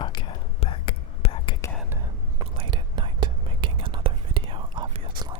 Okay, back again, late at night, making another video, obviously.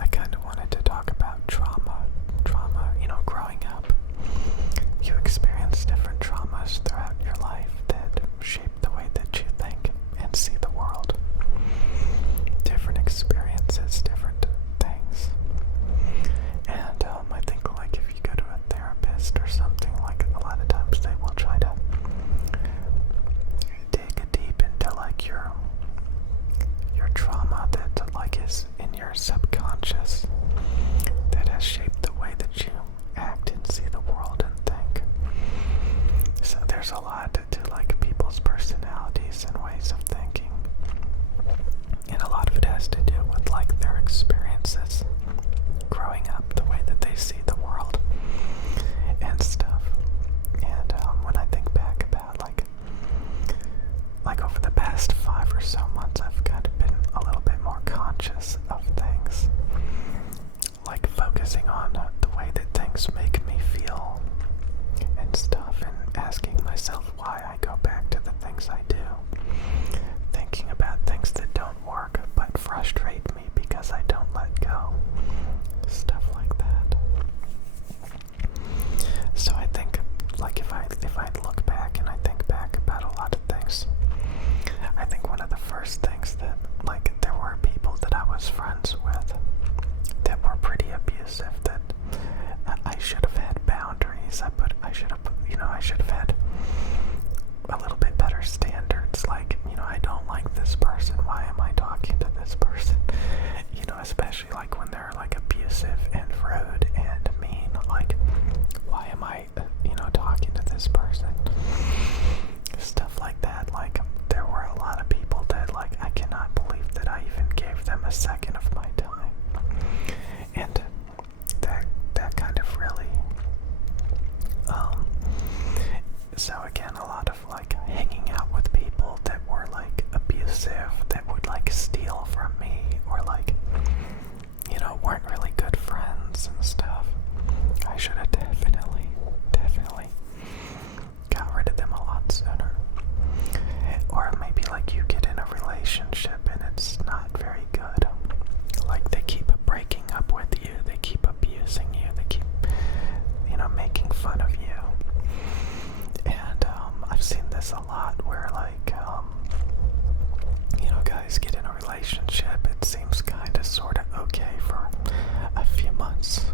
I kind of wanted to talk about trauma, growing up. You experience different traumas throughout your life that shape the way that you think and see the world. Different experiences, different things. And I think like if you go to a therapist or something, like a lot of times they will try to dig deep into like your trauma that like is in your subconscious that has shaped the way that you act and see the world and think. So there's a lot to like people's personalities and ways of thinking. And a lot of it has to do with like their experiences growing up, the way that they see the world and stuff. And when I think back about like over the past 5 or so months, I've kind of been a little bit more conscious of things, like focusing on the way that things make me feel and stuff, and asking myself why I go back to the things I do, thinking about things that don't work but frustrate me because I don't let go, stuff like that. So I think like if I look back and I think back about a lot of things, I think one of the first things that like there were people that I was friends with that were pretty abusive, that I should have had boundaries. I should have had a little bit better standards. Like, I don't like this person. Why am I talking to this person? Especially like when they're like abusive and rude and mean. Like, why am I, talking to this person? Stuff like that. Like, there were a lot of people that like I cannot believe that I even gave them a second of my time. And that kind of really so again, a lot of like hanging out with people that were like abusive, that would like steal from me, or like weren't really good friends and stuff. I should have definitely got rid of them a lot sooner. Or maybe like you get in a relationship and it's not very good. Like they keep breaking up with you, they keep abusing you, they keep, making fun of you. And I've seen this a lot where like, guys get in a relationship, it seems kind of sort of okay for a few months.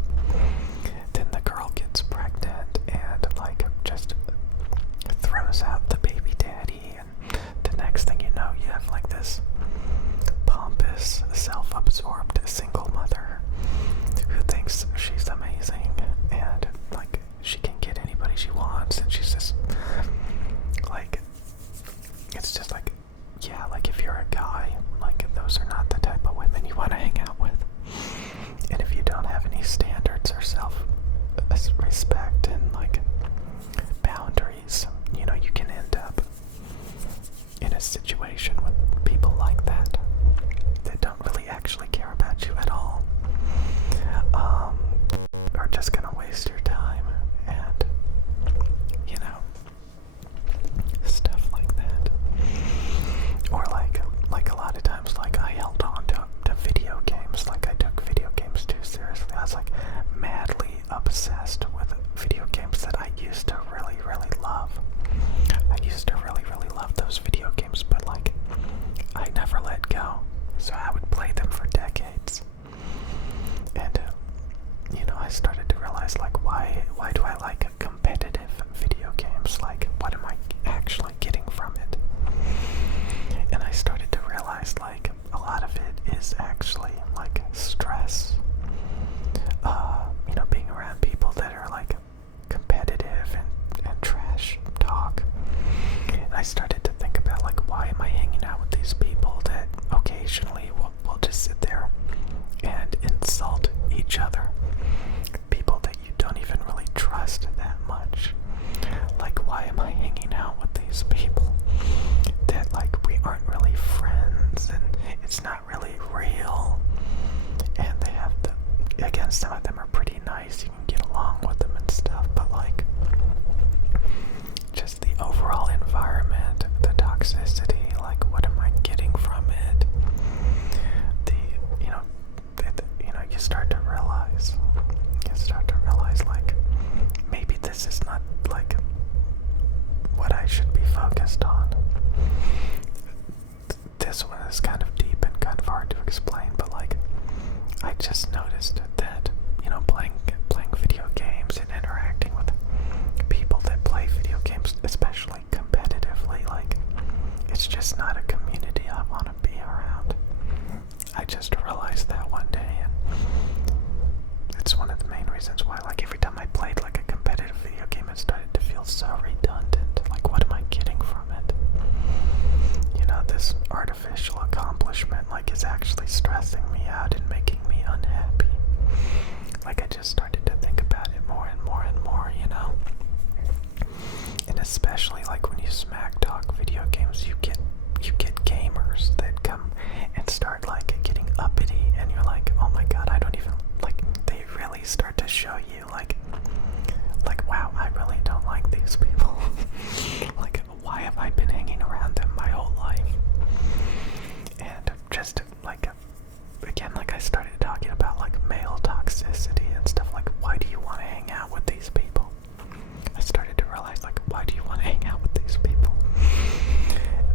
Then the girl gets pregnant and like just throws out the baby daddy, and the next thing you know, you have like this pompous, self-absorbed single mother who thinks she's amazing and like she can get anybody she wants, and she's just like, it's just like, yeah, like if you're a guy, like those are not the type of women you want to hang out with. And if you don't have any standards or self-respect and like boundaries, you can end up in a situation with people like that don't really actually care about you at all, are just gonna waste your time, and stuff like that. Or like a lot of times, like I held on to video games. Like I took video games too seriously. I was like madly obsessed with video games that I used to really love. I used to really love those video games, but like I never let go. So I would play them for decades. And I started to realize like why do I like competitive video games? Like what am I actually getting from it? And I started to realize like a lot of it is actually like stress. Being around people that are like competitive and trash talk. And I started to think about like, why am I hanging out with these people that occasionally will just sit there and insult each other? People that you don't even really trust that much. Like, why am I hanging out with these people that like we aren't really friends and it's not really real? And they have again, some of them are pretty nice, you can get along with them and stuff, but like just the overall environment especially like when you smack talk video games, you get gamers that come and start like getting uppity, and you're like, oh my god, I don't even like. They really start to show you like wow, I really don't like these people. Like, why have I been hanging around them my whole life? And just like again, like I started talking about like male toxicity and stuff. Like, why do you want to hang out with these people? I started to realize, like, why do you want to hang out with these people?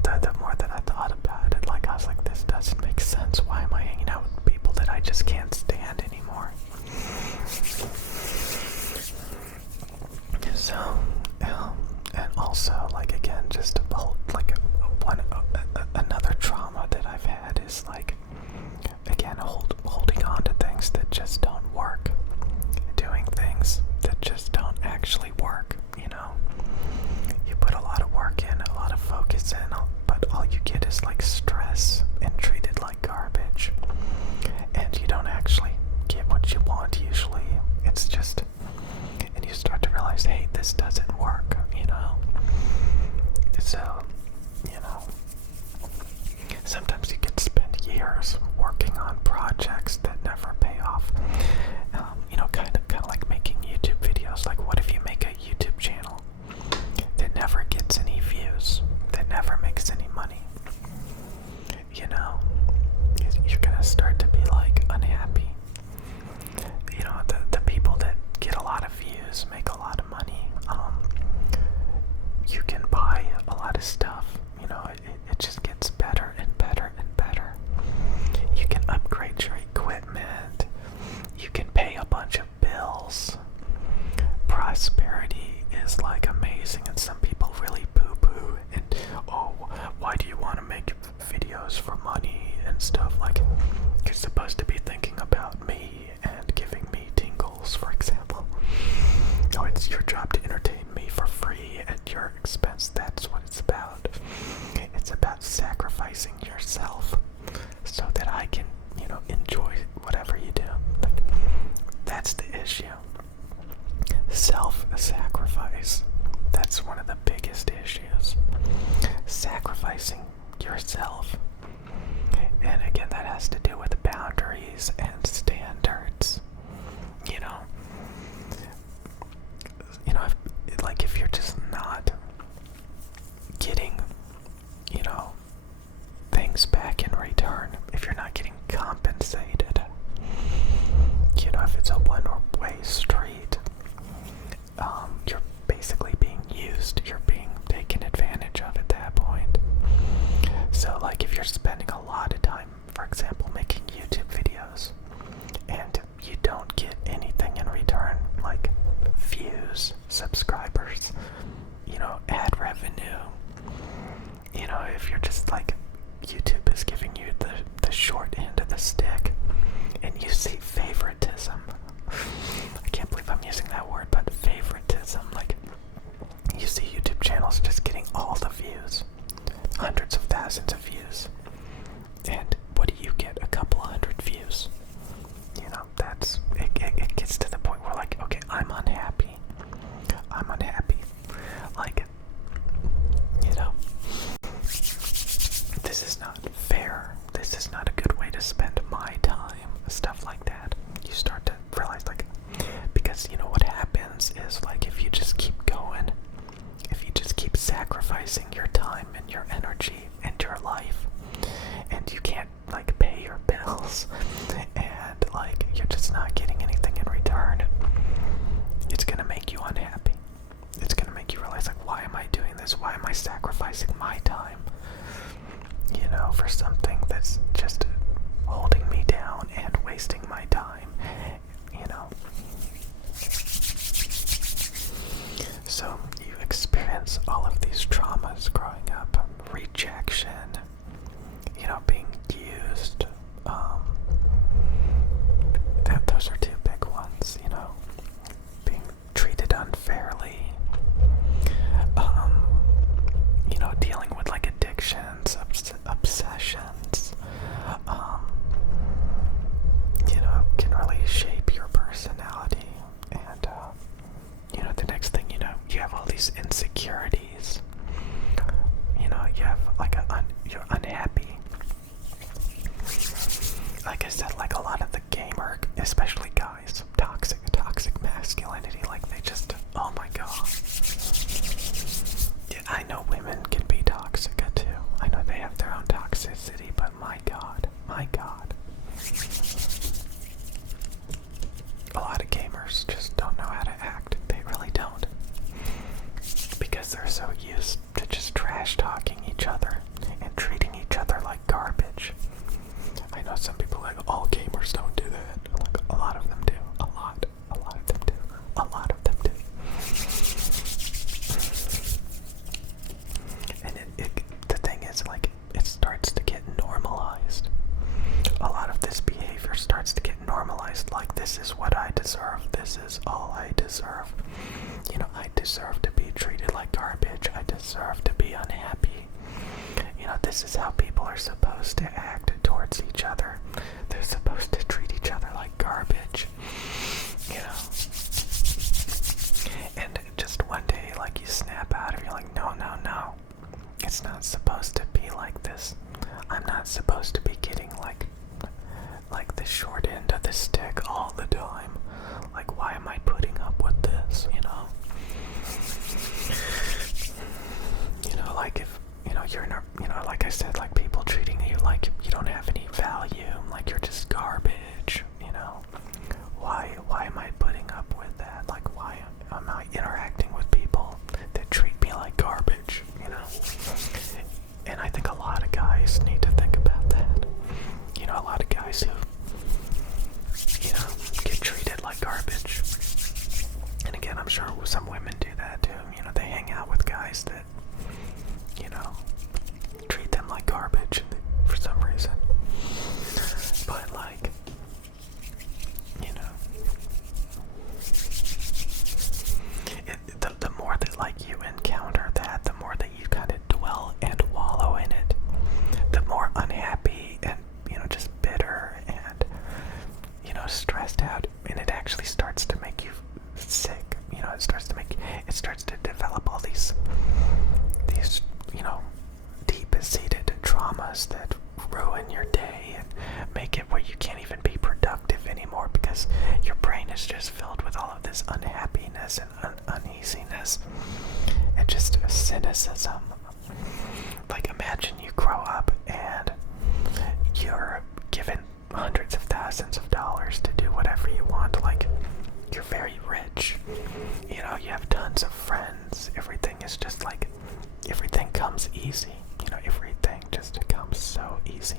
The more that I thought about it, like, I was like, this doesn't make sense. Why am I hanging out with people that I just can't stand anymore? So, and also, like, again, just like another trauma that I've had is like, again, holding on to things that just don't work, doing things that just don't actually work. You know, you put a lot of work in, a lot of focus in, but all you get is like stress and treated like garbage, and you don't actually get what you want. Usually, it's just, and you start to realize, hey, this doesn't work. You know, so you know. Sometimes you can spend years working on projects that never pay off. You know, kind of like making YouTube videos. Like, what if you make a YouTube channel that never gets any views, that never makes any money? You know, you're gonna start to be like unhappy. You know, the people that get a lot of views, make a lot of money. You can buy a lot of stuff. You know, it just gets better and better and better. You can upgrade your equipment. You can pay a bunch of bills. Prosperity is like amazing, and some people really poo-poo and, oh, why do you want to make videos for money and stuff? Like, you're supposed to be thinking about me and giving me tingles, for example. Oh, it's your job to entertain me for free at your expense. That's what it's about. It's about sacrificing yourself so that I can, you know, enjoy whatever you do. Like, that's the issue. Self-sacrifice. That's one of the biggest issues. Sacrificing yourself. And again, that has to do with boundaries and standards. You know, if you're just not getting, you know, things back in return, if you're not getting compensated, you know, if it's a one-way street, you're basically being used, you're being taken advantage of at that point. So, like, if you're spending a lot of time, for example, making YouTube videos, and you don't get anything in return, like views, subscribers, you know, ad revenue, you know, if you're just like, YouTube is giving you the short end of the stick, and you see favoritism. I can't believe I'm using that word, but favoritism, like, you see YouTube channels just getting all the views, hundreds of thousands of views, and what do you get? A couple hundred views. You know, that's, it gets to the point where, like, okay, I'm unhappy. Like, you know, this is not fair. This is not a good way to spend my time. Stuff like that. You start to realize, like, because, you know, what happens is, like, if you just keep going, if you just keep sacrificing your time and your energy and your life, and you can't, like, pay your bills, and, like, you're just not getting anything in return, it's gonna make you unhappy. It's gonna make you realize, like, why am I doing this? Why am I sacrificing my time, you know, for something that's just holding me down and wasting my time, you know? So you experience all of these traumas growing up, rejection, you know, being used. Those are two big ones, you know, being treated unfairly, you know, dealing with like addictions, obsessions, you know, can really shape your personality. And, you know, the next thing you know, you have all these insecurities this is how people are supposed to act towards each other. They're supposed to treat each other like garbage, you know. And just one day, like, you snap out of it, you're like, no, no, no. It's not supposed to be like this. I'm not supposed to be getting like the short end of the stick all the time. Like, why am I putting up with this, you know? You know, like, if, you know, you're in a, you know, like I said, like, people treating you like you don't have any value, like you're just garbage, you know? Why am I putting up with that? Like, why am I interacting with people that treat me like garbage, you know? And I think a lot of guys need to think about that. You know, a lot of guys who, you know, get treated like garbage. And again, I'm sure some women do that too. You know, they hang out with guys that, you know, treat them like garbage for some reason. But, like, you know, the more that, like, you encounter that, the more that you kind of dwell and wallow in it, the more unhappy and, you know, just bitter and, you know, stressed out, and it actually starts to make you sick. You know, it starts to develop all these, you know, deep-seated traumas that ruin your day and make it where you can't even be productive anymore because your brain is just filled with all of this unhappiness and uneasiness and just cynicism. Like, imagine you grow up and you're given hundreds of thousands of dollars to do whatever you want. Like, you're very rich, you know, you have tons of friends, everything is just like, everything comes easy, you know, everything just comes so easy,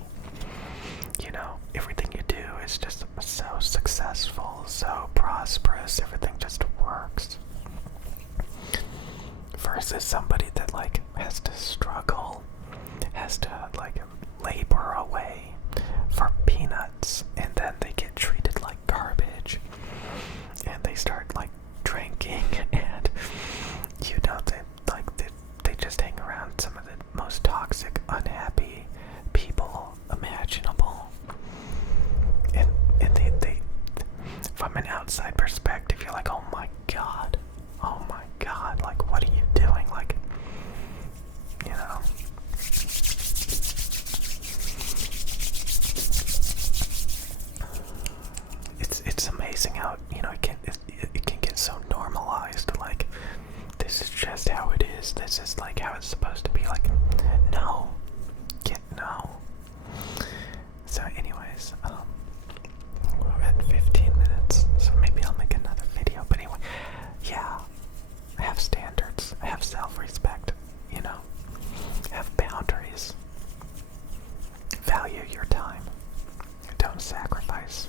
you know, everything you do is just so successful, so prosperous, everything just works, versus somebody that, like, has to struggle, has to, like, labor away for peanuts, and then they get treated like garbage, and they start, like, drinking, and, you know, they just hang around some of the most toxic, unhappy people imaginable, and they from an outside perspective, you're like, oh my god, like, what are you doing? Like, you know, it's amazing how, you know, it can get so normalized. Like, this is just how it is. This is like how it's supposed to be. Like, no, no. So, anyways, we're at 15 minutes, so maybe I'll make another video. But anyway, yeah, have standards, have self-respect. You know, have boundaries. Value your time. Don't sacrifice.